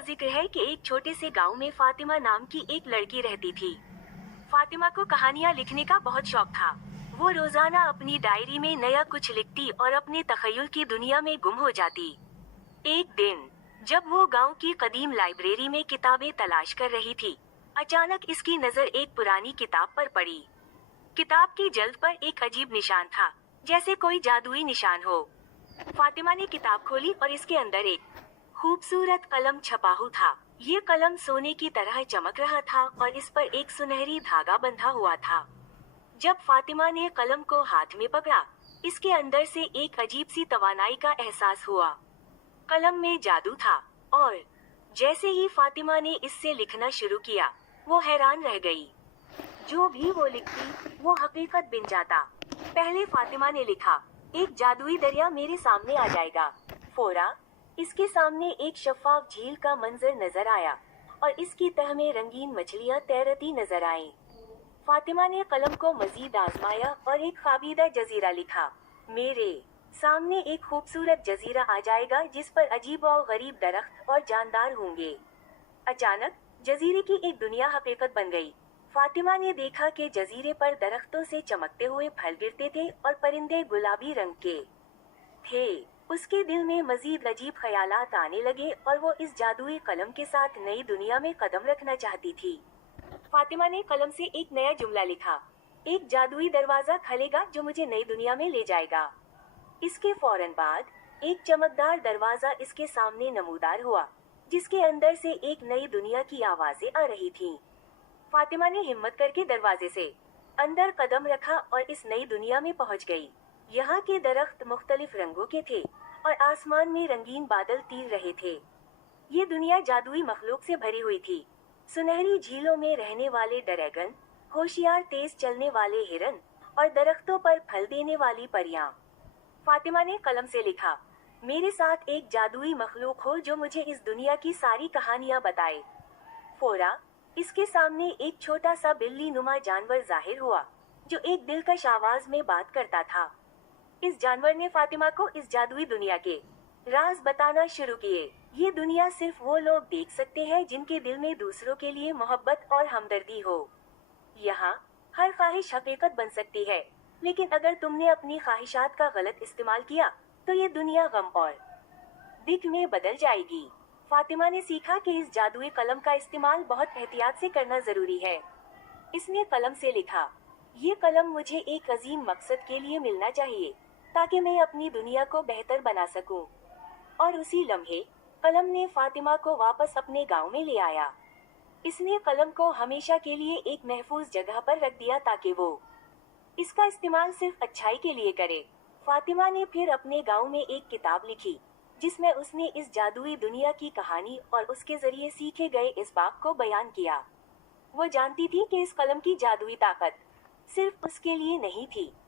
जिक्र है कि एक छोटे से गांव में फातिमा नाम की एक लड़की रहती थी। फातिमा को कहानियां लिखने का बहुत शौक था। वो रोजाना अपनी डायरी में नया कुछ लिखती और अपने तखय्युल की दुनिया में गुम हो जाती। एक दिन जब वो गांव की कदीम लाइब्रेरी में किताबें तलाश कर रही थी, अचानक इसकी नजर एक पुरानी किताब पर पड़ी। किताब की जल्द पर एक अजीब निशान था, जैसे कोई जादुई निशान हो। फातिमा ने किताब खोली और इसके अंदर एक खूबसूरत कलम छपाहू था। ये कलम सोने की तरह चमक रहा था और इस पर एक सुनहरी धागा बंधा हुआ था। जब फातिमा ने कलम को हाथ में पकड़ा, इसके अंदर से एक अजीब सी तवानाई का एहसास हुआ। कलम में जादू था और जैसे ही फातिमा ने इससे लिखना शुरू किया, वो हैरान रह गई। जो भी वो लिखती, वो हकीकत बन जाता। पहले फातिमा ने लिखा, एक जादुई दरिया मेरे सामने आ जाएगा। फोरा इसके सामने एक शफाफ झील का मंजर नजर आया और इसकी तह में रंगीन मछलियां तैरती नजर आईं। फातिमा ने कलम को मजीद आजमाया और एक खाबीदा जजीरा लिखा। मेरे सामने एक खूबसूरत जजीरा आ जाएगा जिस पर अजीब और गरीब दरख्त और जानदार होंगे। अचानक जजीरे की एक दुनिया हकीकत बन गई। फातिमा ने देखा कि जजीरे पर दरख्तों से चमकते हुए फल गिरते थे और परिंदे गुलाबी रंग के थे। उसके दिल में मजीद अजीब ख्यालात आने लगे और वो इस जादुई कलम के साथ नई दुनिया में कदम रखना चाहती थी। फातिमा ने कलम से एक नया जुमला लिखा, एक जादुई दरवाजा खुलेगा जो मुझे नई दुनिया में ले जाएगा। इसके फौरन बाद एक चमकदार दरवाजा इसके सामने नमूदार हुआ, जिसके अंदर से एक नई दुनिया की आवाजें आ रही थीं। फातिमा ने हिम्मत करके दरवाजे से अंदर कदम रखा और इस नई दुनिया में पहुंच गई। यहाँ के दरख्त मुख्तलिफ रंगों के थे और आसमान में रंगीन बादल तीर रहे थे। ये दुनिया जादुई मखलूक से भरी हुई थी। सुनहरी झीलों में रहने वाले ड्रैगन, होशियार तेज चलने वाले हिरन और दरख्तों पर फल देने वाली परियां। फातिमा ने कलम से लिखा, मेरे साथ एक जादुई मखलूक हो जो मुझे इस दुनिया की सारी कहानियां बताए। फोरा इसके सामने एक छोटा सा बिल्ली नुमा जानवर जाहिर हुआ, जो एक दिलकश आवाज में बात करता था। इस जानवर ने फातिमा को इस जादुई दुनिया के राज बताना शुरू किए। ये दुनिया सिर्फ वो लोग देख सकते हैं जिनके दिल में दूसरों के लिए मोहब्बत और हमदर्दी हो। यहाँ हर ख्वाहिश हकीकत बन सकती है, लेकिन अगर तुमने अपनी ख्वाहिशात का गलत इस्तेमाल किया तो ये दुनिया गम और दिख में बदल जाएगी। फातिमा ने सीखा कि इस जादुई कलम का इस्तेमाल बहुत एहतियात से करना जरूरी है। इसने कलम से लिखा, ये कलम मुझे एक अजीम मकसद के लिए मिलना चाहिए ताकि मैं अपनी दुनिया को बेहतर बना सकूं। और उसी लम्हे कलम ने फातिमा को वापस अपने गांव में ले आया। इसने कलम को हमेशा के लिए एक महफूज जगह पर रख दिया ताकि वो इसका इस्तेमाल सिर्फ अच्छाई के लिए करे। फातिमा ने फिर अपने गांव में एक किताब लिखी, जिसमें उसने इस जादुई दुनिया की कहानी और उसके जरिए सीखे गए इसबाक को बयान किया। वो जानती थी कि इस कलम की जादुई ताकत सिर्फ उसके लिए नहीं थी,